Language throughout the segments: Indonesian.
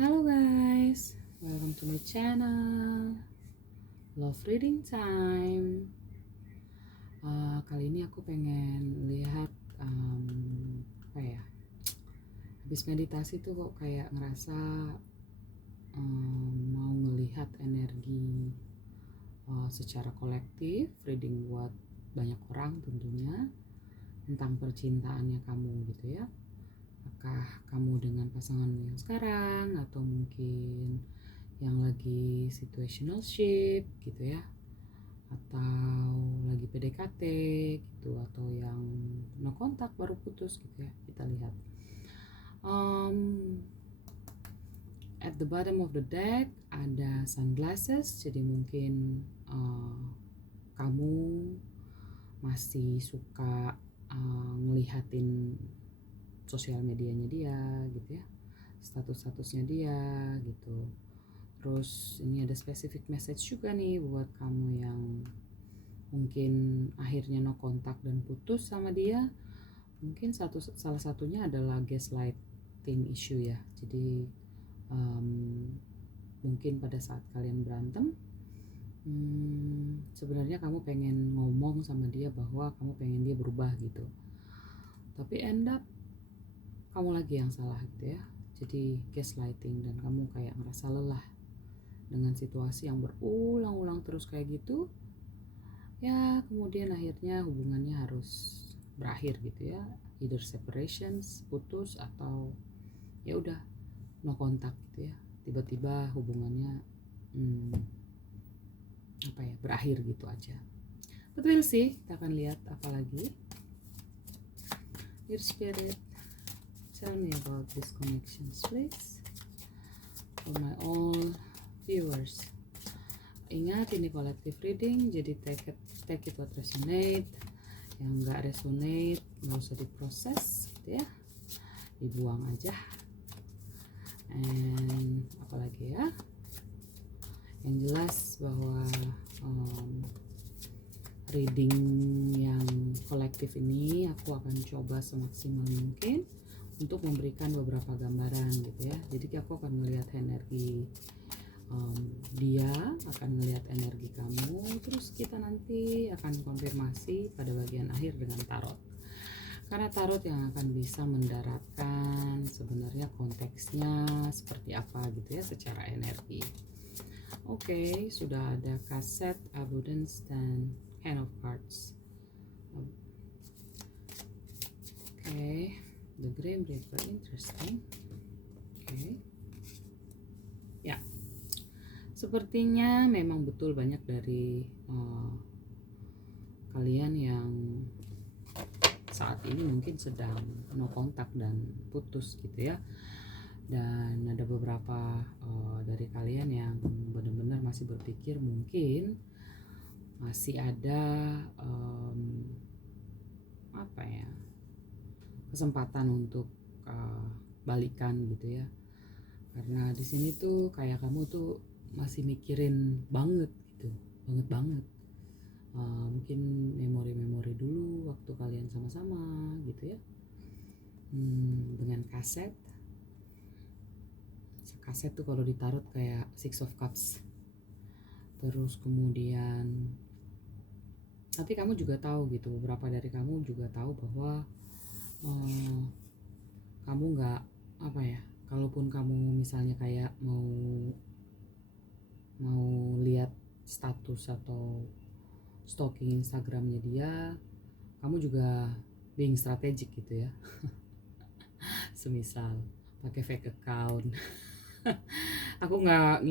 Halo guys, welcome to my channel Love Reading Time. Kali ini aku pengen lihat apa ya, habis meditasi tuh kok kayak ngerasa mau ngelihat energi secara kolektif, reading buat banyak orang tentunya, tentang percintaannya kamu gitu ya. Apakah kamu dengan pasanganmu yang sekarang, atau mungkin yang lagi situationship gitu ya, atau lagi PDKT gitu, atau yang no kontak baru putus gitu ya. Kita lihat at the bottom of the deck ada sunglasses, jadi mungkin kamu masih suka ngelihatin sosial medianya dia gitu ya, status-statusnya dia gitu. Terus ini ada specific message juga nih buat kamu yang mungkin akhirnya no kontak dan putus sama dia. Mungkin salah satunya adalah gaslighting issue ya. Jadi mungkin pada saat kalian berantem, sebenarnya kamu pengen ngomong sama dia bahwa kamu pengen dia berubah gitu, tapi end up kamu lagi yang salah gitu ya. Jadi gaslighting, dan kamu kayak ngerasa lelah dengan situasi yang berulang-ulang terus kayak gitu ya. Kemudian akhirnya hubungannya harus berakhir gitu ya, either separations, putus, atau ya udah no kontak gitu ya. Tiba-tiba hubungannya berakhir gitu aja. But we'll see, kita akan lihat apa lagi. Dear Spirit, tell me about these connections please, for my all viewers. Ingat, ini collective reading, jadi take it what resonate. Yang nggak resonate nggak usah diproses gitu ya, dibuang aja. And apalagi ya, yang jelas bahwa reading yang kolektif ini aku akan coba semaksimal mungkin untuk memberikan beberapa gambaran gitu ya. Jadi aku akan melihat energi dia, akan melihat energi kamu, terus kita nanti akan konfirmasi pada bagian akhir dengan tarot, karena tarot yang akan bisa mendaratkan sebenarnya konteksnya seperti apa gitu ya secara energi. Oke, sudah ada kaset, abundance, dan hand of cards. Oke, the Grim Reaper, interesting. Oke, ya, sepertinya memang betul banyak dari kalian yang saat ini mungkin sedang no kontak dan putus gitu ya. Dan ada beberapa dari kalian yang benar-benar masih berpikir mungkin masih ada kesempatan untuk balikan gitu ya. Karena di sini tuh kayak kamu tuh masih mikirin banget gitu, banget. Mungkin memori-memori dulu waktu kalian sama-sama gitu ya. Dengan kaset tuh kalau ditarot kayak Six of Cups. Terus kemudian, tapi kamu juga tahu gitu, beberapa dari kamu juga tahu bahwa kamu nggak kalaupun kamu misalnya kayak mau lihat status atau stalking Instagramnya dia, kamu juga being strategic gitu ya. Semisal pakai fake account. Aku nggak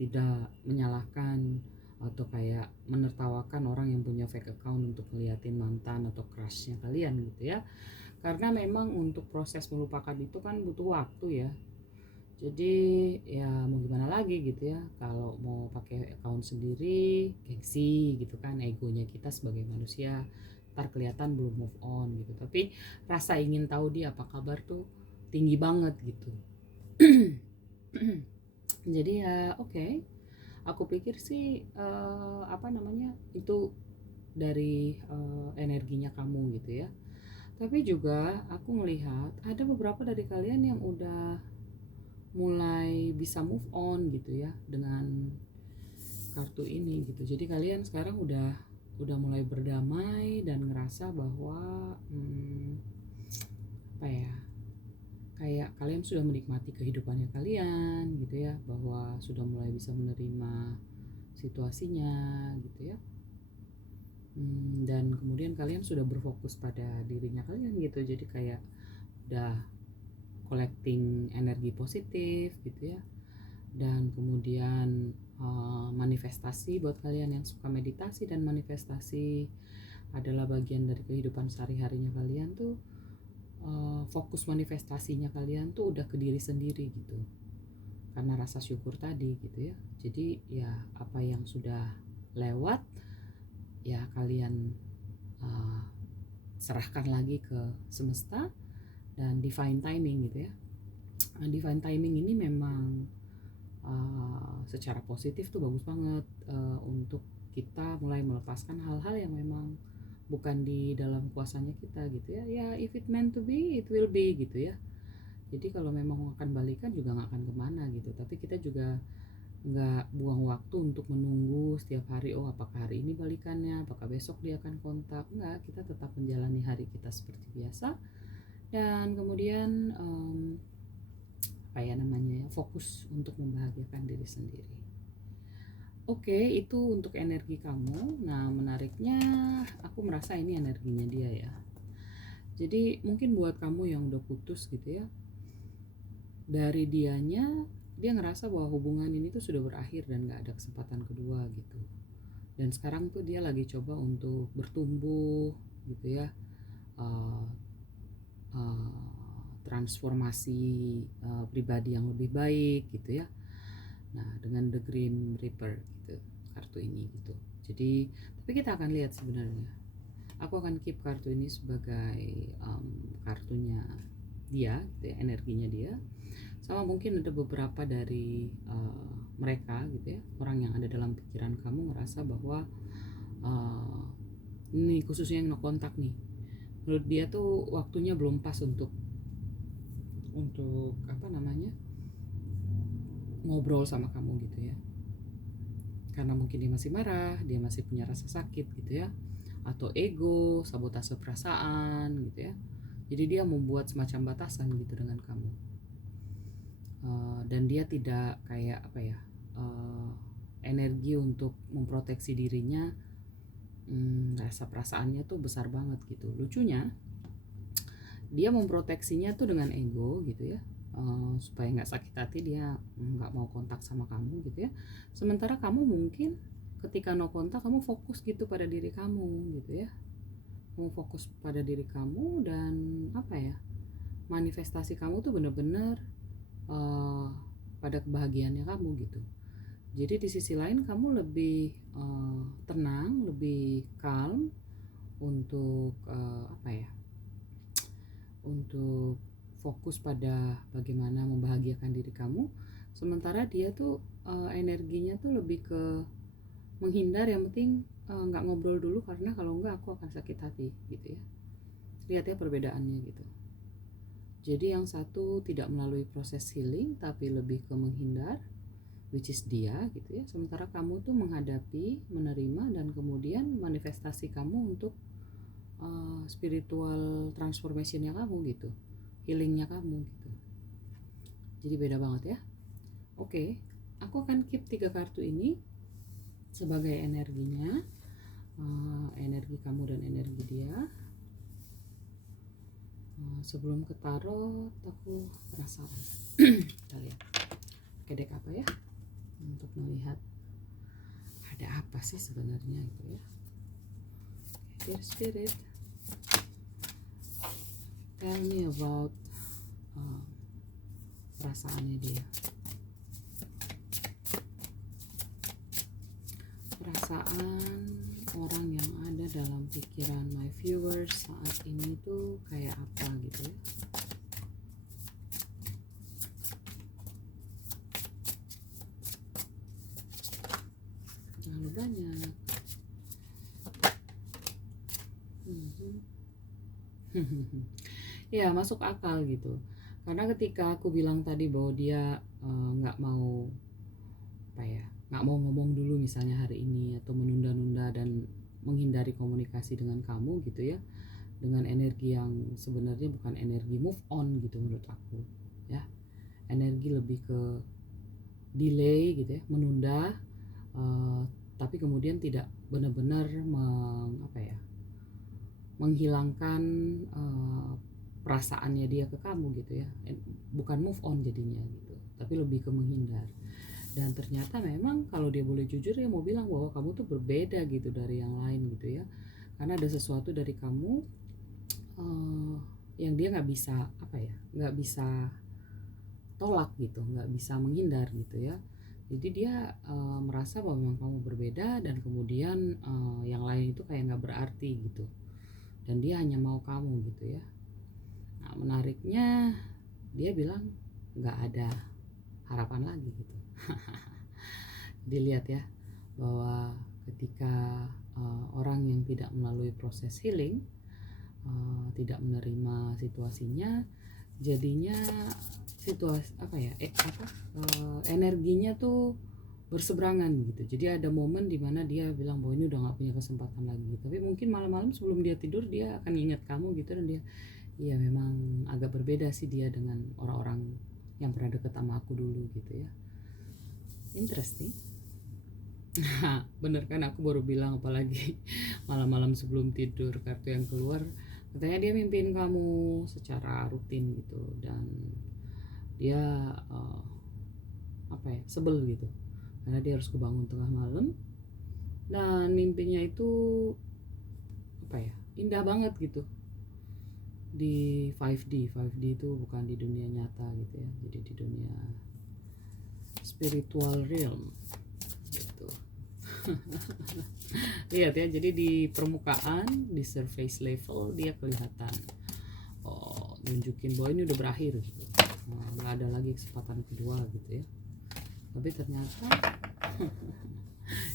tidak menyalahkan atau kayak menertawakan orang yang punya fake account untuk ngeliatin mantan atau crushnya kalian gitu ya. Karena memang untuk proses melupakan itu kan butuh waktu ya. Jadi ya mau gimana lagi gitu ya, kalau mau pakai account sendiri, gengsi gitu kan, egonya kita sebagai manusia, ntar kelihatan belum move on gitu. Tapi rasa ingin tahu dia apa kabar tuh tinggi banget gitu. Jadi ya oke. Aku pikir sih itu dari energinya kamu gitu ya. Tapi juga aku melihat ada beberapa dari kalian yang udah mulai bisa move on gitu ya dengan kartu ini gitu. Jadi kalian sekarang udah mulai berdamai dan ngerasa bahwa apa ya, kayak kalian sudah menikmati kehidupannya kalian gitu ya, bahwa sudah mulai bisa menerima situasinya gitu ya. Dan kemudian kalian sudah berfokus pada dirinya kalian gitu, jadi kayak udah collecting energi positif gitu ya. Dan kemudian manifestasi, buat kalian yang suka meditasi dan manifestasi adalah bagian dari kehidupan sehari-harinya kalian tuh, fokus manifestasinya kalian tuh udah ke diri sendiri gitu, karena rasa syukur tadi gitu ya. Jadi ya apa yang sudah lewat ya kalian serahkan lagi ke semesta dan divine timing gitu ya. Divine timing ini memang secara positif tuh bagus banget untuk kita mulai melepaskan hal-hal yang memang bukan di dalam kuasanya kita gitu ya. Ya if it meant to be, it will be gitu ya. Jadi kalau memang akan balikan juga nggak akan kemana gitu. Tapi kita juga nggak buang waktu untuk menunggu setiap hari, oh apakah hari ini balikannya, apakah besok dia akan kontak. Enggak, kita tetap menjalani hari kita seperti biasa. Dan kemudian apa ya namanya ya, fokus untuk membahagiakan diri sendiri. Oke, itu untuk energi kamu. Nah, menariknya aku merasa ini energinya dia ya. Jadi mungkin buat kamu yang udah putus gitu ya, dari dianya dia ngerasa bahwa hubungan ini tuh sudah berakhir dan gak ada kesempatan kedua gitu. Dan sekarang tuh dia lagi coba untuk bertumbuh gitu ya, uh, transformasi pribadi yang lebih baik gitu ya. Nah, dengan The Green Reaper gitu, kartu ini gitu. Jadi, tapi kita akan lihat sebenarnya. Aku akan keep kartu ini sebagai kartunya dia, gitu ya, energinya dia. Sama mungkin ada beberapa dari mereka gitu ya, orang yang ada dalam pikiran kamu ngerasa bahwa ini khususnya yang no kontak nih, menurut dia tuh waktunya belum pas untuk apa namanya, ngobrol sama kamu gitu ya, karena mungkin dia masih marah, dia masih punya rasa sakit gitu ya, atau ego, sabotase perasaan gitu ya. Jadi dia membuat semacam batasan gitu dengan kamu, dan dia tidak kayak apa ya, energi untuk memproteksi dirinya. Rasa perasaannya tuh besar banget gitu. Lucunya dia memproteksinya tuh dengan ego gitu ya, supaya nggak sakit hati dia nggak mau kontak sama kamu gitu ya. Sementara kamu mungkin ketika no kontak kamu fokus gitu pada diri kamu gitu ya, mau fokus pada diri kamu dan apa ya, manifestasi kamu tuh bener-bener pada kebahagiaannya kamu gitu. Jadi di sisi lain kamu lebih tenang, lebih calm untuk apa ya, untuk fokus pada bagaimana membahagiakan diri kamu. Sementara dia tuh energinya tuh lebih ke menghindar, yang penting nggak ngobrol dulu karena kalau nggak aku akan sakit hati gitu ya. Lihat ya perbedaannya gitu. Jadi yang satu tidak melalui proses healing tapi lebih ke menghindar, which is dia gitu ya. Sementara kamu tuh menghadapi, menerima, dan kemudian manifestasi kamu untuk spiritual transformation-nya kamu gitu, healingnya kamu gitu. Jadi beda banget ya. Oke, aku akan keep 3 kartu ini sebagai energinya, energi kamu dan energi dia. Sebelum ke tarot aku penasaran. Kita lihat pakai deck apa ya untuk melihat ada apa sih sebenarnya gitu ya. Dear Spirit, tell me about perasaannya dia. Perasaan orang yang ada dalam pikiran my viewers saat ini tuh kayak apa gitu ya. Terlalu banyak. Ya masuk akal gitu. Karena ketika aku bilang tadi bahwa dia nggak mau apa ya, nggak mau ngomong dulu misalnya hari ini atau menunda-nunda dan menghindari komunikasi dengan kamu gitu ya, dengan energi yang sebenarnya bukan energi move on gitu menurut aku ya, energi lebih ke delay gitu ya, menunda, eh, tapi kemudian tidak benar-benar apa ya, menghilangkan eh, perasaannya dia ke kamu gitu ya, bukan move on jadinya gitu, tapi lebih ke menghindar. Dan ternyata memang kalau dia boleh jujur, dia mau bilang bahwa kamu tuh berbeda gitu dari yang lain gitu ya, karena ada sesuatu dari kamu eh, yang dia nggak bisa apa ya, nggak bisa tolak gitu, nggak bisa menghindar gitu ya. Jadi dia merasa bahwa memang kamu berbeda, dan kemudian yang lain itu kayak nggak berarti gitu, dan dia hanya mau kamu gitu ya. Nah menariknya, dia bilang nggak ada harapan lagi gitu. Dilihat ya, bahwa ketika orang yang tidak melalui proses healing, tidak menerima situasinya, jadinya situasi apa ya, energinya tuh berseberangan gitu. Jadi ada momen dimana dia bilang bahwa ini udah nggak punya kesempatan lagi, tapi mungkin malam-malam sebelum dia tidur dia akan ingat kamu gitu, dan dia, iya memang agak berbeda sih dia dengan orang-orang yang pernah deket sama aku dulu gitu ya. Interesting. Bener kan, aku baru bilang apalagi malam-malam sebelum tidur kartu yang keluar, katanya dia mimpiin kamu secara rutin gitu, dan dia uh, apa ya, sebel gitu karena dia harus kebangun tengah malam, dan mimpinya itu apa ya, indah banget gitu, di 5D. 5D itu bukan di dunia nyata gitu ya, jadi di dunia spiritual realm gitu. Lihat ya, jadi di permukaan, di surface level dia kelihatan nunjukin bahwa ini udah berakhir gitu, nggak ada lagi kesempatan kedua gitu ya. Tapi ternyata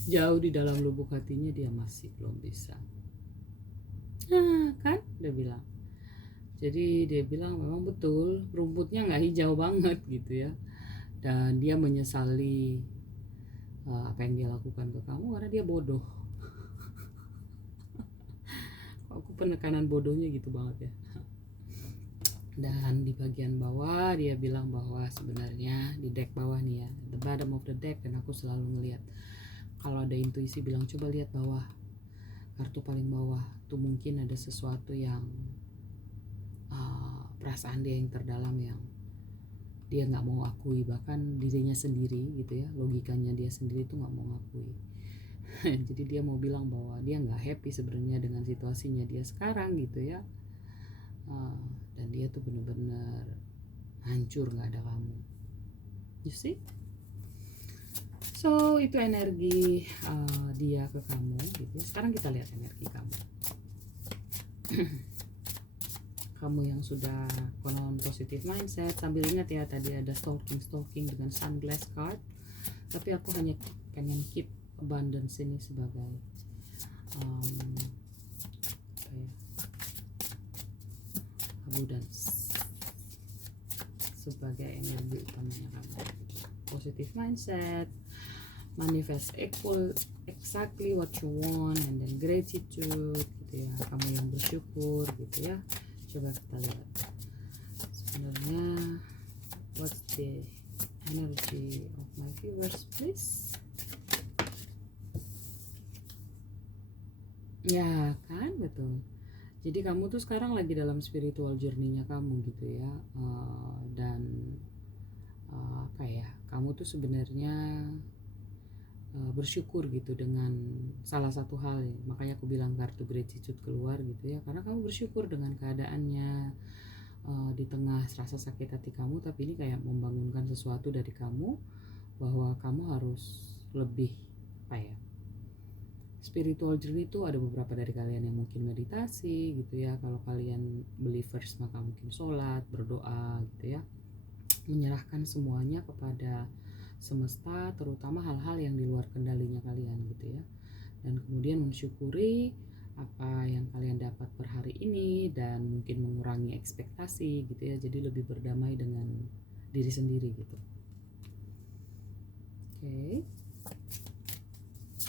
jauh di dalam lubuk hatinya dia masih belum bisa. Nah kan dia bilang, jadi dia bilang memang betul rumputnya nggak hijau banget gitu ya, dan dia menyesali apa yang dia lakukan ke kamu karena dia bodoh. Aku penekanan bodohnya gitu banget ya. Dan di bagian bawah dia bilang bahwa sebenarnya di deck bawah nih ya, the bottom of the deck, dan aku selalu ngelihat kalau ada intuisi bilang coba lihat bawah, kartu paling bawah tuh mungkin ada sesuatu yang perasaan dia yang terdalam yang dia nggak mau akui, bahkan dirinya sendiri gitu ya, logikanya dia sendiri tuh nggak mau akui. Jadi dia mau bilang bahwa dia nggak happy sebenarnya dengan situasinya dia sekarang gitu ya. Dan dia tuh bener-bener hancur nggak ada kamu, you see. So itu energi dia ke kamu gitu ya. Sekarang kita lihat energi kamu. Kamu yang sudah konon positive mindset, sambil ingat ya tadi ada stalking dengan sunglass card, tapi aku hanya pengen keep abundance ini sebagai abundance sebagai energi utamanya kamu. Positive mindset, manifest exactly what you want, and then gratitude gitu ya, kamu yang bersyukur gitu ya. Coba kita lihat sebenarnya what's the energy of my viewers please. Ya kan, betul. Jadi kamu tuh sekarang lagi dalam spiritual journey-nya kamu gitu ya, dan apa ya, kamu tuh sebenarnya bersyukur gitu dengan salah satu hal ya. Makanya aku bilang kartu gratitude keluar gitu ya, karena kamu bersyukur dengan keadaannya di tengah rasa sakit hati kamu, tapi ini kayak membangunkan sesuatu dari kamu bahwa kamu harus lebih apa ya, spiritual journey itu ada beberapa dari kalian yang mungkin meditasi gitu ya, kalau kalian believers maka mungkin sholat, berdoa gitu ya, menyerahkan semuanya kepada semesta, terutama hal-hal yang di luar kendalinya kalian gitu ya, dan kemudian mensyukuri apa yang kalian dapat per hari ini dan mungkin mengurangi ekspektasi gitu ya, jadi lebih berdamai dengan diri sendiri gitu. Oke.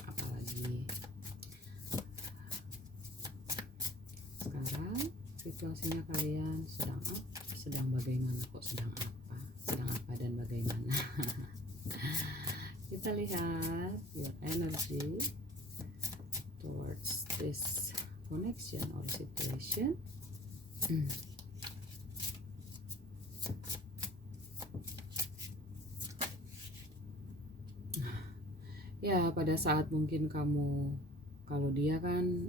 Apalagi sekarang situasinya kalian sedang bagaimana, sedang apa dan bagaimana. Kita lihat your energy towards this connection or situation. Ya, pada saat mungkin kamu, kalau dia kan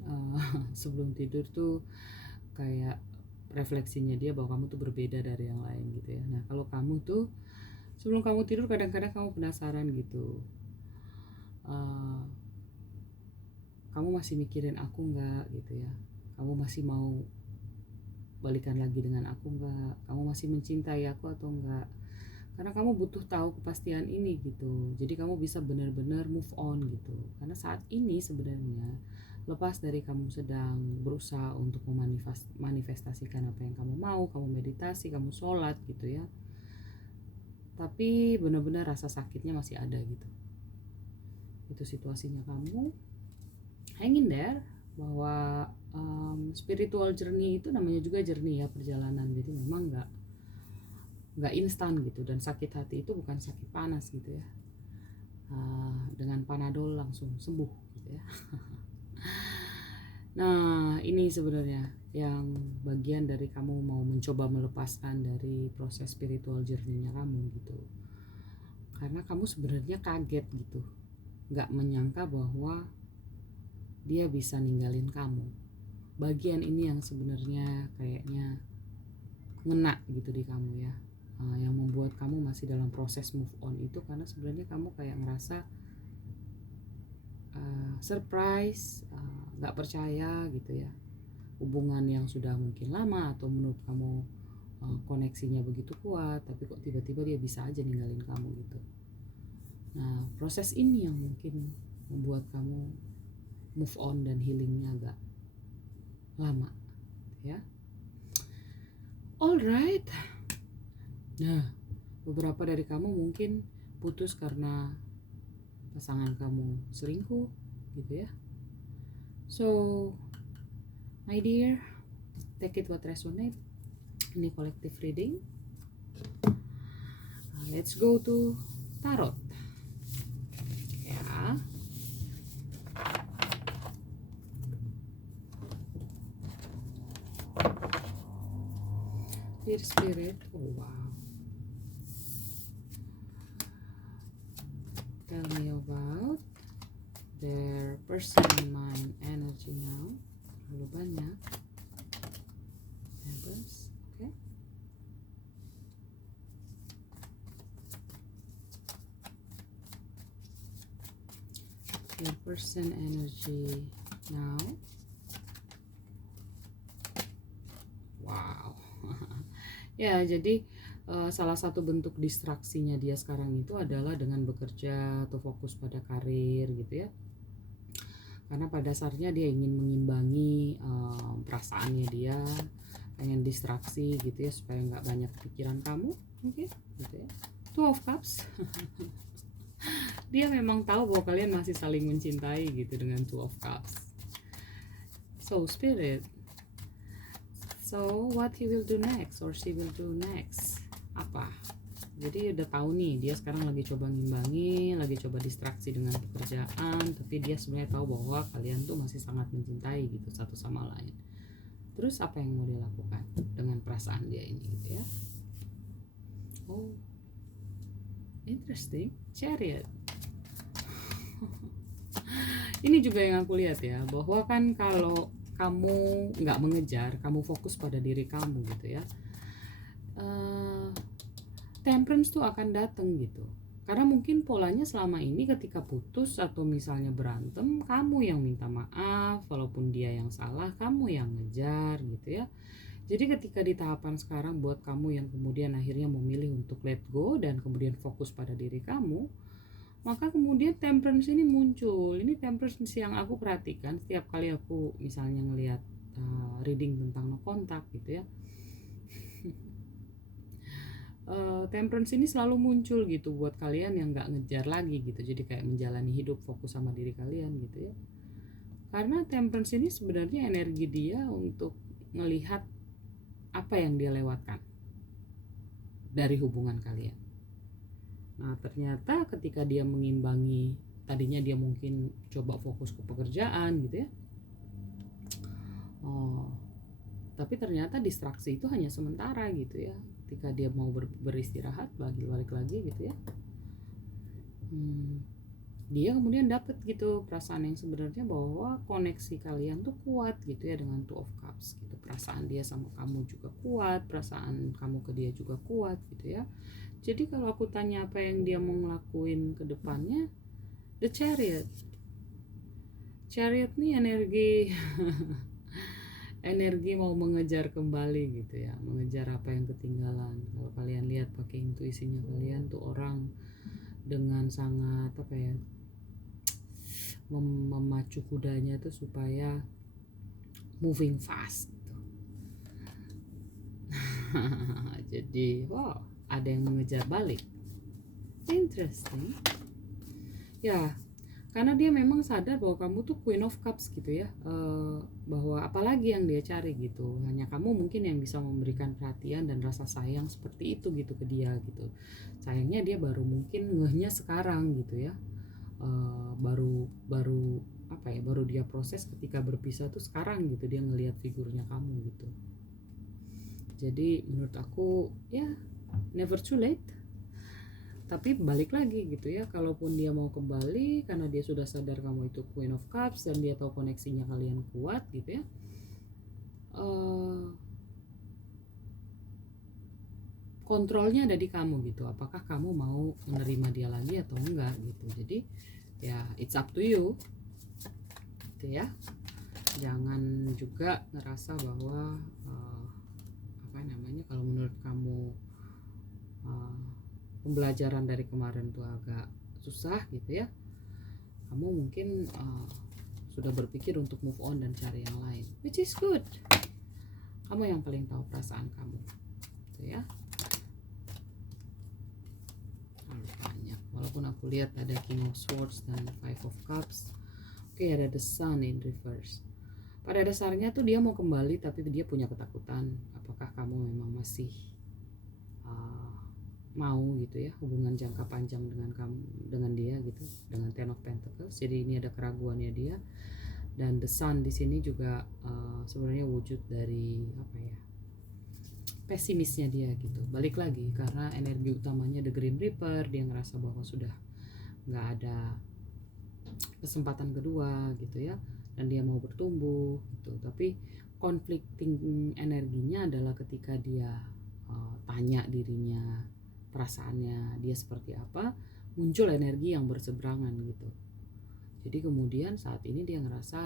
sebelum tidur tuh kayak refleksinya dia bahwa kamu tuh berbeda dari yang lain gitu ya. Nah, kalau kamu tuh sebelum kamu tidur kadang-kadang kamu penasaran gitu, kamu masih mikirin aku nggak gitu ya, kamu masih mau balikan lagi dengan aku nggak, kamu masih mencintai aku atau enggak, karena kamu butuh tahu kepastian ini gitu, jadi kamu bisa benar-benar move on gitu. Karena saat ini sebenarnya lepas dari kamu sedang berusaha untuk memanifestasikan apa yang kamu mau, kamu meditasi, kamu sholat gitu ya, tapi benar-benar rasa sakitnya masih ada gitu. Itu situasinya, kamu hang in there, bahwa spiritual journey itu namanya juga journey ya, perjalanan, jadi memang nggak instan gitu. Dan sakit hati itu bukan sakit panas gitu ya, dengan panadol langsung sembuh gitu ya. Nah, ini sebenarnya yang bagian dari kamu mau mencoba melepaskan dari proses spiritual journey-nya kamu gitu. Karena kamu sebenarnya kaget gitu, nggak menyangka bahwa dia bisa ninggalin kamu. Bagian ini yang sebenarnya kayaknya ngena gitu di kamu ya, yang membuat kamu masih dalam proses move on itu, karena sebenarnya kamu kayak ngerasa surprise, nggak percaya gitu ya, hubungan yang sudah mungkin lama atau menurut kamu koneksinya begitu kuat, tapi kok tiba-tiba dia bisa aja ninggalin kamu gitu. Nah, proses ini yang mungkin membuat kamu move on dan healingnya agak lama ya. Alright. Nah, beberapa dari kamu mungkin putus karena pasangan kamu selingkuh gitu ya. So, my dear, take it what resonate. Ini collective reading. Let's go to tarot. Ya. Dear Spirit, oh wow. Tell me about their person, mind, energy now. Terlalu banyak. Numbers, okay. Their person energy now. Wow. Ya, jadi salah satu bentuk distraksinya dia sekarang itu adalah dengan bekerja atau fokus pada karir gitu ya. Karena pada dasarnya dia ingin mengimbangi perasaannya dia, pengen distraksi gitu ya, supaya nggak banyak pikiran kamu, mungkin gitu ya. Two of Cups. Dia memang tahu bahwa kalian masih saling mencintai gitu dengan Two of Cups. So Spirit, so what he will do next or she will do next? Apa? Jadi udah tahu nih, dia sekarang lagi coba ngimbangi, lagi coba distraksi dengan pekerjaan, tapi dia sebenarnya tahu bahwa kalian tuh masih sangat mencintai gitu satu sama lain. Terus apa yang mau dia lakukan dengan perasaan dia ini gitu ya? Oh, interesting. Chariot. Ini juga yang aku lihat ya, bahwa kan kalau kamu nggak mengejar, kamu fokus pada diri kamu gitu ya, temperance tuh akan datang gitu. Karena mungkin polanya selama ini ketika putus atau misalnya berantem, kamu yang minta maaf, walaupun dia yang salah, kamu yang ngejar gitu ya. Jadi ketika di tahapan sekarang buat kamu yang kemudian akhirnya memilih untuk let go dan kemudian fokus pada diri kamu, Maka kemudian temperance ini muncul. Ini temperance yang aku perhatikan setiap kali aku misalnya ngelihat reading tentang no kontak gitu ya. Temperance ini selalu muncul gitu buat kalian yang nggak ngejar lagi gitu, jadi kayak menjalani hidup fokus sama diri kalian gitu ya. Karena temperance ini sebenarnya energi dia untuk ngelihat apa yang dia lewatkan dari hubungan kalian. Nah ternyata ketika dia mengimbangi, tadinya dia mungkin coba fokus ke pekerjaan gitu ya, tapi ternyata distraksi itu hanya sementara gitu ya. Ketika dia mau beristirahat balik lagi gitu ya, dia kemudian dapat gitu perasaan yang sebenarnya bahwa koneksi kalian tuh kuat gitu ya dengan Two of Cups gitu. Perasaan dia sama kamu juga kuat, perasaan kamu ke dia juga kuat gitu ya. Jadi kalau aku tanya apa yang dia mau ngelakuin ke depannya, The Chariot. Chariot nih energi energi mau mengejar kembali gitu ya, mengejar apa yang ketinggalan. Kalau kalian lihat pakai intuisinya kalian tuh orang dengan sangat apa ya, memacu kudanya tuh supaya moving fast gitu. Jadi wow, ada yang mengejar balik. Interesting ya, karena dia memang sadar bahwa kamu tuh Queen of Cups gitu ya, bahwa apalagi yang dia cari gitu, hanya kamu mungkin yang bisa memberikan perhatian dan rasa sayang seperti itu gitu ke dia gitu. Sayangnya dia baru mungkin ngehnya sekarang gitu ya, baru apa ya, baru dia proses ketika berpisah tuh sekarang gitu, dia ngelihat figurnya kamu gitu. Jadi menurut aku ya never too late. Tapi balik lagi gitu ya, kalaupun dia mau kembali karena dia sudah sadar kamu itu Queen of Cups dan dia tahu koneksinya kalian kuat gitu ya, kontrolnya ada di kamu gitu, apakah kamu mau menerima dia lagi atau enggak gitu. Jadi ya it's up to you gitu ya. Jangan juga ngerasa bahwa apa namanya, kalau menurut kamu pembelajaran dari kemarin tuh agak susah gitu ya, kamu mungkin sudah berpikir untuk move on dan cari yang lain, which is good. Kamu yang paling tahu perasaan kamu gitu ya. Terlalu banyak, walaupun aku lihat ada King of Swords dan Five of Cups. Oke, ada the Sun in reverse. Pada dasarnya tuh dia mau kembali, tapi dia punya ketakutan apakah kamu memang masih mau gitu ya, hubungan jangka panjang dengan kamu, dengan dia gitu, dengan Ten of Pentacles. Jadi ini ada keraguannya dia, dan the Sun di sini juga sebenarnya wujud dari apa ya, pesimisnya dia gitu. Balik lagi karena energi utamanya the Green Reaper, dia ngerasa bahwa sudah nggak ada kesempatan kedua gitu ya, dan dia mau bertumbuh gitu. Tapi conflicting energinya adalah ketika dia tanya dirinya, perasaannya dia seperti apa, muncul energi yang berseberangan gitu. Jadi kemudian saat ini dia ngerasa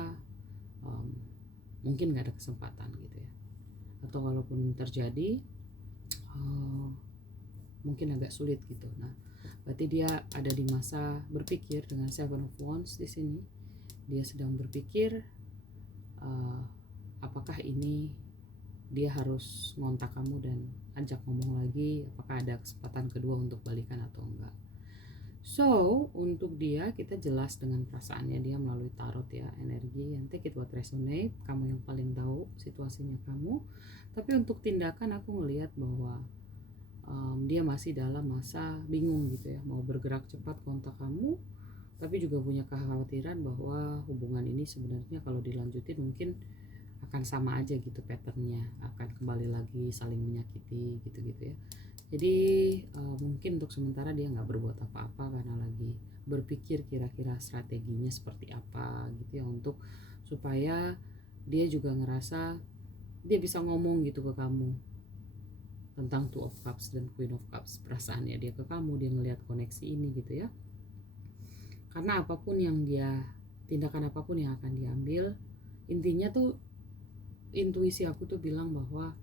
mungkin gak ada kesempatan gitu ya, atau walaupun terjadi mungkin agak sulit gitu. Nah berarti dia ada di masa berpikir dengan Seven of Wands di sini. Dia sedang berpikir apakah ini dia harus ngontak kamu dan ajak ngomong lagi, apakah ada kesempatan kedua untuk balikan atau enggak. So untuk dia, kita jelas dengan perasaannya dia melalui tarot ya, energi yang take it what resonate, kamu yang paling tahu situasinya kamu. Tapi untuk tindakan aku ngelihat bahwa dia masih dalam masa bingung gitu ya, mau bergerak cepat kontak kamu, tapi juga punya kekhawatiran bahwa hubungan ini sebenarnya kalau dilanjutin mungkin akan sama aja gitu patternnya, akan kembali lagi saling menyakiti gitu-gitu ya. Jadi mungkin untuk sementara dia nggak berbuat apa-apa karena lagi berpikir kira-kira strateginya seperti apa gitu ya, untuk supaya dia juga ngerasa dia bisa ngomong gitu ke kamu tentang Two of Cups dan Queen of Cups, perasaannya dia ke kamu, dia ngelihat koneksi ini gitu ya. Karena apapun yang dia, tindakan apapun yang akan diambil, intinya tuh intuisi aku tuh bilang bahwa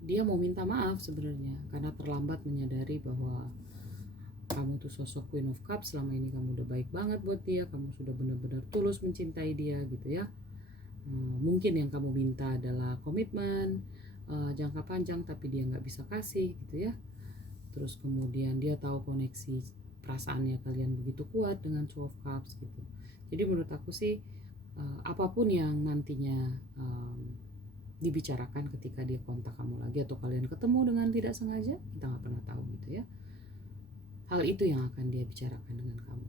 dia mau minta maaf sebenarnya karena terlambat menyadari bahwa kamu tuh sosok Queen of Cups, selama ini kamu udah baik banget buat dia, kamu sudah benar-benar tulus mencintai dia gitu ya. Mungkin yang kamu minta adalah komitmen jangka panjang, tapi dia nggak bisa kasih gitu ya. Terus kemudian dia tahu koneksi perasaannya kalian begitu kuat dengan Two of Cups gitu. Jadi menurut aku sih apapun yang nantinya dibicarakan ketika dia kontak kamu lagi atau kalian ketemu dengan tidak sengaja, kita nggak pernah tahu gitu ya. Hal itu yang akan dia bicarakan dengan kamu.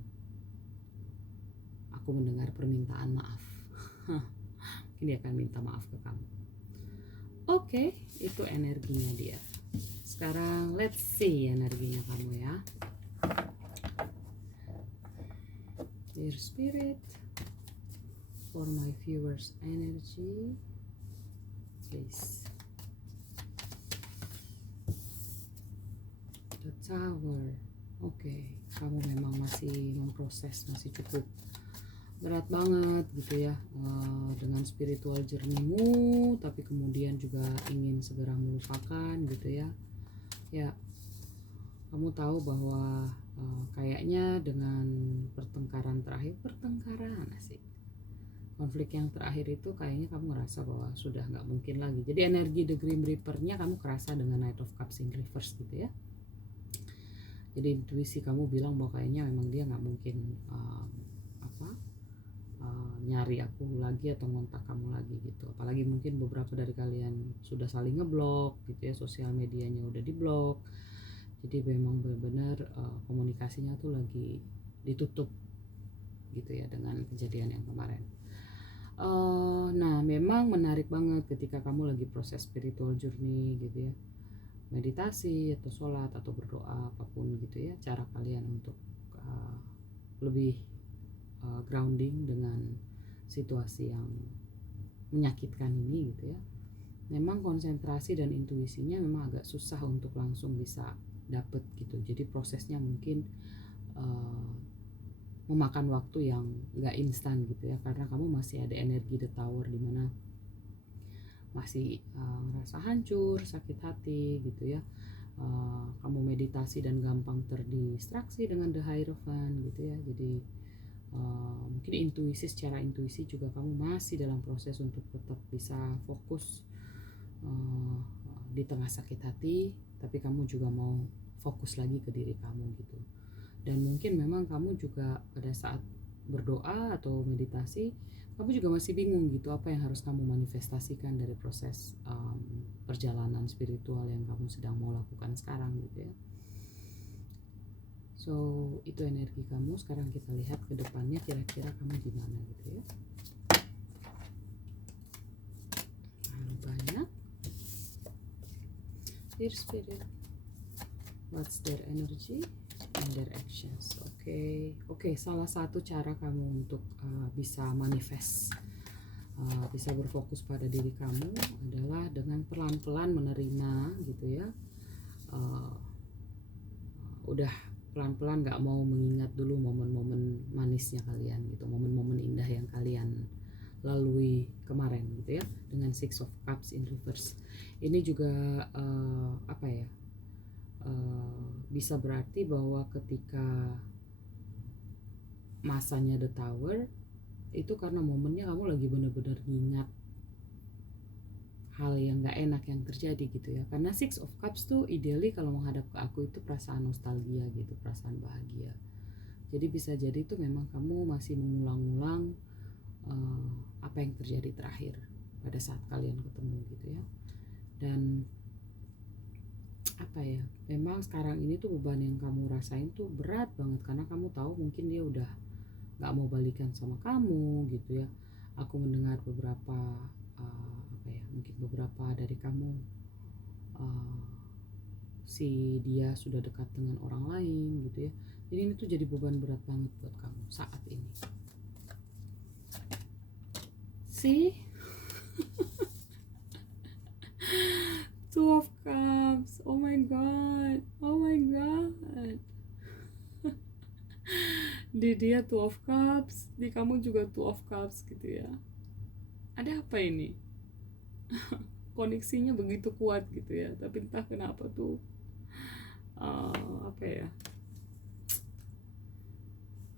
Aku mendengar permintaan maaf. Mungkin dia akan minta maaf ke kamu. Oke, itu energinya dia. Sekarang let's see energinya kamu ya. Dear Spirit, for my viewers energy, please. The Tower. Oke, kamu memang masih memproses, masih cukup berat banget gitu ya dengan spiritual journey-mu, tapi kemudian juga ingin segera melupakan gitu ya. Ya, kamu tahu bahwa kayaknya dengan pertengkaran asik, konflik yang terakhir itu kayaknya kamu ngerasa bahwa sudah nggak mungkin lagi. Jadi energi The Grim Reaper-nya kamu kerasa dengan Knight of Cups in reverse gitu ya. Jadi intuisi kamu bilang bahwa kayaknya memang dia nggak mungkin nyari aku lagi atau ngontak kamu lagi gitu. Apalagi mungkin beberapa dari kalian sudah saling ngeblok gitu ya, sosial medianya udah diblok. Jadi memang benar-benar komunikasinya tuh lagi ditutup gitu ya dengan kejadian yang kemarin. Nah memang menarik banget ketika kamu lagi proses spiritual journey gitu ya, meditasi atau sholat atau berdoa apapun gitu ya, cara kalian untuk lebih grounding dengan situasi yang menyakitkan ini gitu ya. Memang konsentrasi dan intuisinya memang agak susah untuk langsung bisa dapet gitu. Jadi prosesnya mungkin memakan waktu yang gak instan gitu ya, karena kamu masih ada energi The Tower di mana masih ngerasa hancur, sakit hati gitu ya. Kamu meditasi dan gampang terdistraksi dengan The Hierophant gitu ya. Jadi mungkin secara intuisi juga kamu masih dalam proses untuk tetap bisa fokus di tengah sakit hati, tapi kamu juga mau fokus lagi ke diri kamu gitu. Dan mungkin memang kamu juga pada saat berdoa atau meditasi, kamu juga masih bingung gitu apa yang harus kamu manifestasikan dari proses perjalanan spiritual yang kamu sedang mau lakukan sekarang gitu ya. So itu energi kamu. Sekarang kita lihat ke depannya kira-kira kamu gimana gitu ya. Terlalu banyak. Dear Spirit, what's their energy and their actions? Oke, salah satu cara kamu untuk bisa manifest, bisa berfokus pada diri kamu adalah dengan pelan-pelan menerima gitu ya. Udah pelan-pelan gak mau mengingat dulu momen-momen manisnya kalian gitu, momen-momen indah yang kalian lalui kemarin gitu ya, dengan Six of Cups in reverse. Ini juga bisa berarti bahwa ketika masanya The Tower itu karena momennya kamu lagi benar-benar ngingat hal yang gak enak yang terjadi gitu ya. Karena Six of Cups tuh ideally kalau menghadap ke aku itu perasaan nostalgia gitu, perasaan bahagia. Jadi bisa jadi tuh memang kamu masih mengulang-ulang apa yang terjadi terakhir pada saat kalian ketemu gitu ya. Dan memang sekarang ini tuh beban yang kamu rasain tuh berat banget, karena kamu tahu mungkin dia udah gak mau balikan sama kamu gitu ya. Aku mendengar beberapa mungkin beberapa dari kamu si dia sudah dekat dengan orang lain gitu ya. Jadi ini tuh jadi beban berat banget buat kamu saat ini. See? Two of Cups. Oh my god. Di dia Two of Cups, di kamu juga Two of Cups gitu ya. Ada apa ini? Koneksinya begitu kuat gitu ya, tapi entah kenapa tuh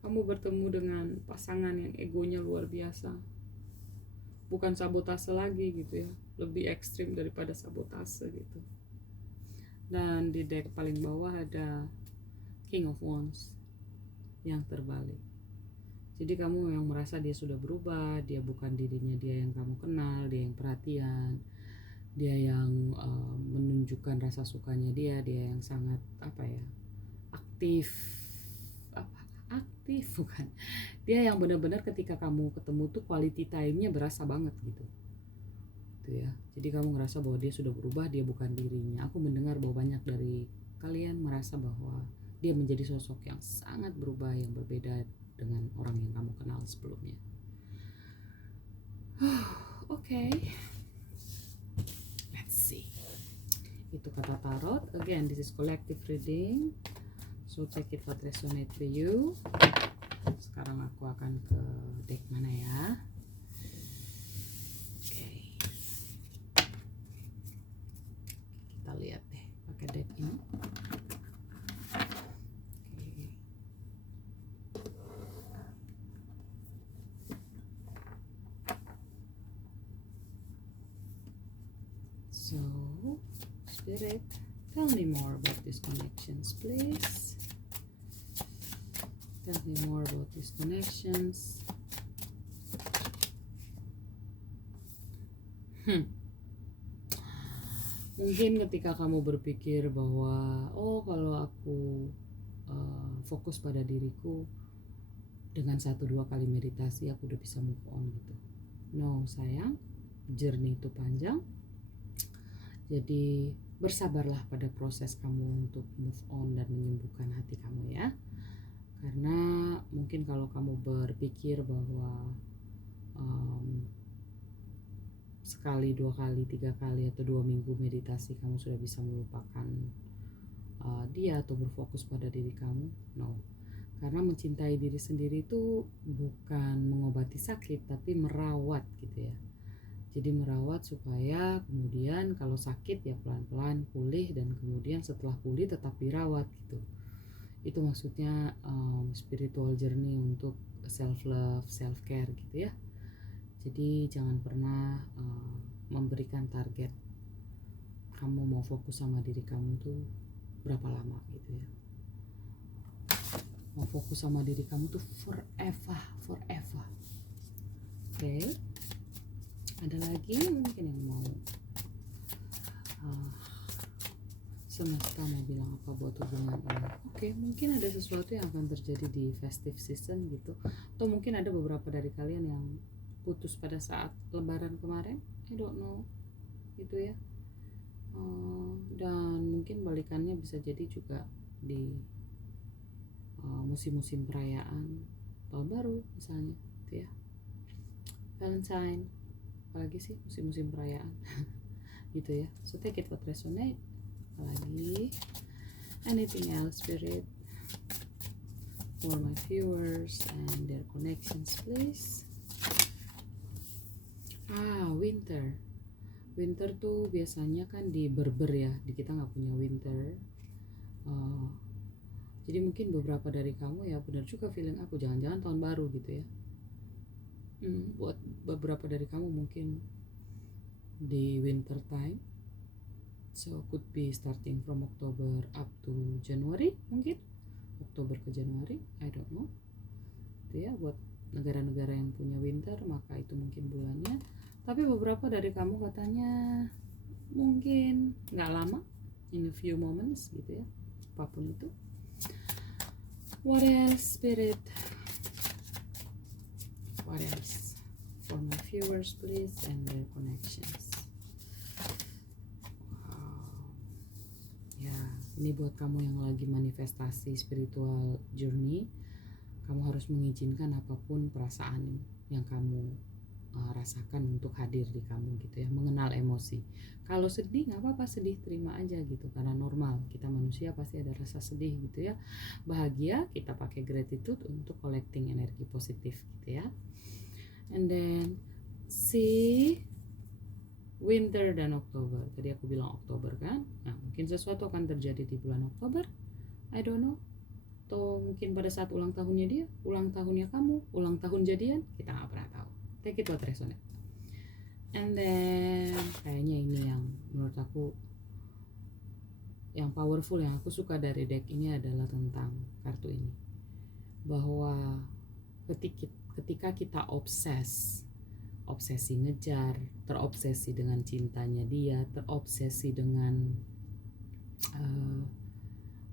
kamu bertemu dengan pasangan yang egonya luar biasa. Bukan sabotase lagi gitu ya, lebih ekstrim daripada sabotase gitu. Dan di deck paling bawah ada King of Wands yang terbalik. Jadi kamu yang merasa dia sudah berubah, dia bukan dirinya dia yang kamu kenal, dia yang perhatian, dia yang menunjukkan rasa sukanya dia yang sangat aktif, aktif bukan, dia yang benar-benar ketika kamu ketemu tuh quality time-nya berasa banget gitu ya. Jadi kamu ngerasa bahwa dia sudah berubah, dia bukan dirinya. Aku mendengar bahwa banyak dari kalian merasa bahwa dia menjadi sosok yang sangat berubah, yang berbeda dengan orang yang kamu kenal sebelumnya. Oke. Let's see. Itu kata tarot. Again, this is collective reading. So take it what resonate for you. Sekarang aku akan ke deck mana ya? Oke. Kita lihat deh pakai deck ini. So, Spirit, tell me more about these connections, please. Tell me more about these connections. Mungkin ketika kamu berpikir bahwa kalau aku fokus pada diriku, dengan 1-2 kali meditasi aku udah bisa move on gitu. No sayang, journey itu panjang. Jadi bersabarlah pada proses kamu untuk move on dan menyembuhkan hati kamu ya. Karena mungkin kalau kamu berpikir bahwa sekali, 2 kali, 3 kali atau 2 minggu meditasi kamu sudah bisa melupakan dia atau berfokus pada diri kamu, no. Karena mencintai diri sendiri itu bukan mengobati sakit, tapi merawat gitu ya. Jadi merawat supaya kemudian kalau sakit ya pelan-pelan pulih, dan kemudian setelah pulih tetap dirawat gitu. Itu maksudnya spiritual journey untuk self love, self care gitu ya. Jadi jangan pernah memberikan target kamu mau fokus sama diri kamu tuh berapa lama gitu ya. Mau fokus sama diri kamu tuh forever. Oke. Ada lagi mungkin yang mau semesta mau bilang apa buat hubungan ini? Oke, mungkin ada sesuatu yang akan terjadi di festive season gitu, atau mungkin ada beberapa dari kalian yang putus pada saat Lebaran kemarin, I don't know gitu ya. Dan mungkin balikannya bisa jadi juga di musim-musim perayaan tahun baru misalnya gitu ya, Valentine, apalagi sih musim-musim perayaan gitu ya. So take it what resonate. Apalagi anything else, Spirit, for my viewers and their connections, please. Winter tuh biasanya kan di Berber ya, di kita nggak punya winter. Jadi mungkin beberapa dari kamu ya, benar juga feeling aku, jangan-jangan tahun baru gitu ya. Buat beberapa dari kamu mungkin di winter time. So could be starting from October up to January, mungkin Oktober ke Januari, I don't know. Itu ya buat negara-negara yang punya winter, maka itu mungkin bulannya. Tapi beberapa dari kamu katanya mungkin nggak lama, in a few moments gitu ya, apapun itu. What else, Spirit? What else for my viewers, please, and their connections? Ini buat kamu yang lagi manifestasi spiritual journey, kamu harus mengizinkan apapun perasaan yang kamu rasakan untuk hadir di kamu gitu ya, mengenal emosi. Kalau sedih nggak apa-apa, sedih terima aja gitu, karena normal, kita manusia pasti ada rasa sedih gitu ya. Bahagia, kita pakai gratitude untuk collecting energi positif gitu ya. And then see winter dan Oktober. Tadi aku bilang Oktober kan? Nah, mungkin sesuatu akan terjadi di bulan Oktober. I don't know. atau mungkin pada saat ulang tahunnya dia, ulang tahunnya kamu, ulang tahun jadian, kita nggak pernah tahu. Take it what resonate. And then kayaknya ini yang menurut aku yang powerful, yang aku suka dari deck ini adalah tentang kartu ini, bahwa ketika kita obsesi ngejar, terobsesi dengan cintanya dia, terobsesi dengan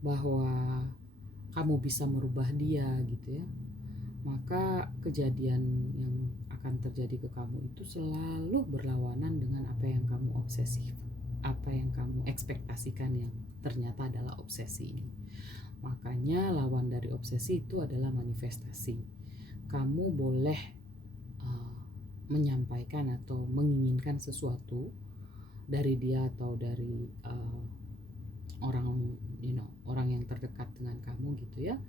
bahwa kamu bisa merubah dia gitu ya, maka kejadian yang akan terjadi ke kamu itu selalu berlawanan dengan apa yang kamu apa yang kamu ekspektasikan yang ternyata adalah obsesi ini. Makanya lawan dari obsesi itu adalah manifestasi. Kamu boleh menyampaikan atau menginginkan sesuatu dari dia atau dari orang yang terdekat dengan kamu gitu ya,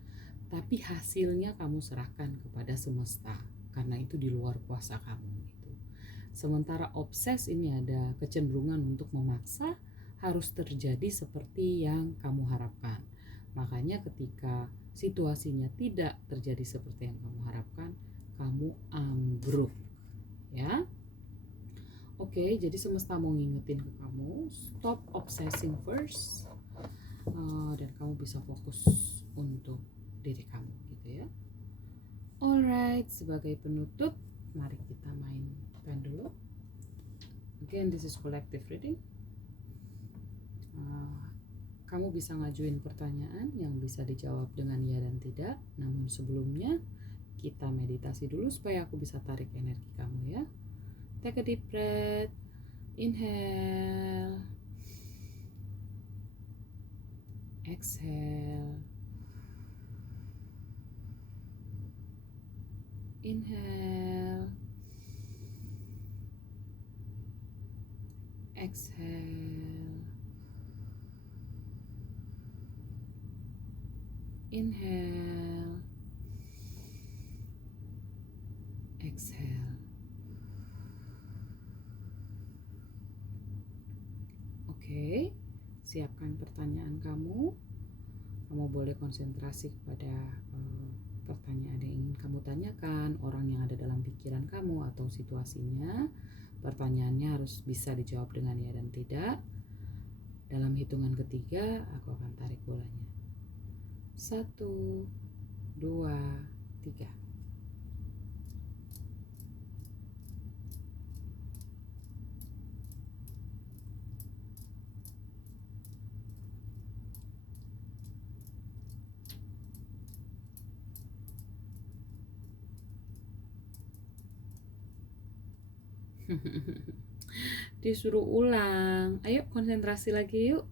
tapi hasilnya kamu serahkan kepada semesta karena itu di luar kuasa kamu gitu. Sementara obses ini ada kecenderungan untuk memaksa harus terjadi seperti yang kamu harapkan. Makanya ketika situasinya tidak terjadi seperti yang kamu harapkan, kamu ambruk ya. Oke, jadi semesta mau ngingetin ke kamu, stop obsessing first, dan kamu bisa fokus untuk diri kamu gitu ya. Alright, sebagai penutup, mari kita main pen dulu. Again, this is collective reading. Kamu bisa ngajuin pertanyaan yang bisa dijawab dengan ya dan tidak. Namun sebelumnya, kita meditasi dulu supaya aku bisa tarik energi kamu ya. Take a deep breath. Inhale. Exhale. Inhale. Exhale. Inhale. Exhale. Oke, siapkan pertanyaan kamu. Kamu boleh konsentrasi kepada pertanyaan yang ingin kamu tanyakan, orang yang ada dalam pikiran kamu atau situasinya. Pertanyaannya harus bisa dijawab dengan ya dan tidak. Dalam hitungan ketiga, aku akan tarik bolanya. 1, 2, 3. Disuruh ulang. Ayo konsentrasi lagi yuk.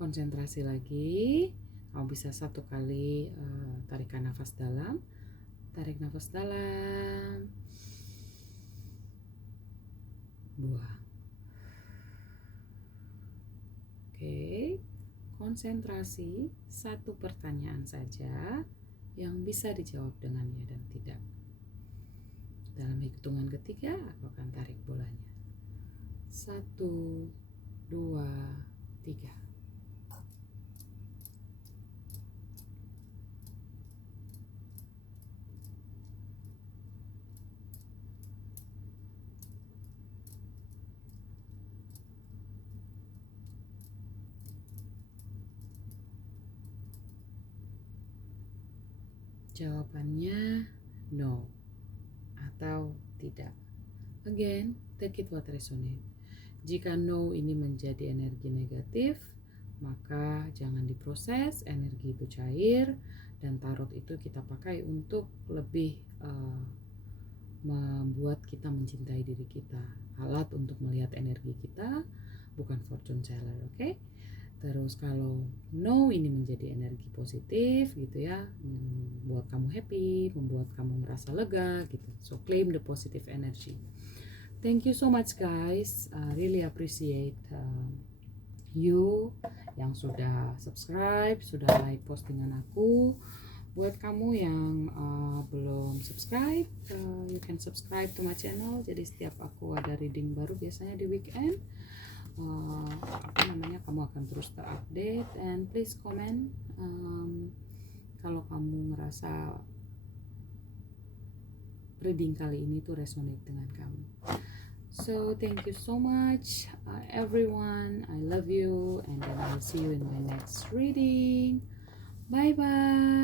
Konsentrasi lagi. Kamu bisa 1 kali tarikan nafas dalam. Tarik nafas dalam. Buang. Oke. Konsentrasi 1 pertanyaan saja yang bisa dijawab dengan ya dan tidak. Dalam hitungan ketiga, aku akan tarik bolanya. 1, 2, 3. Jawabannya no atau tidak. Again, take it what resonate. Jika no ini menjadi energi negatif, maka jangan diproses, energi itu cair, dan tarot itu kita pakai untuk lebih membuat kita mencintai diri kita. Alat untuk melihat energi kita, bukan fortune teller, oke? Terus kalau no ini menjadi energi positif gitu ya, membuat kamu happy, membuat kamu merasa lega gitu. So claim the positive energy. Thank you so much guys, really appreciate you yang sudah subscribe, sudah like postingan aku. Buat kamu yang belum subscribe, you can subscribe to my channel. Jadi setiap aku ada reading baru biasanya di weekend, kamu akan terus terupdate. And please comment kalau kamu ngerasa reading kali ini tuh resonate dengan kamu. So thank you so much everyone. I love you, and then I'll see you in my next reading. Bye bye.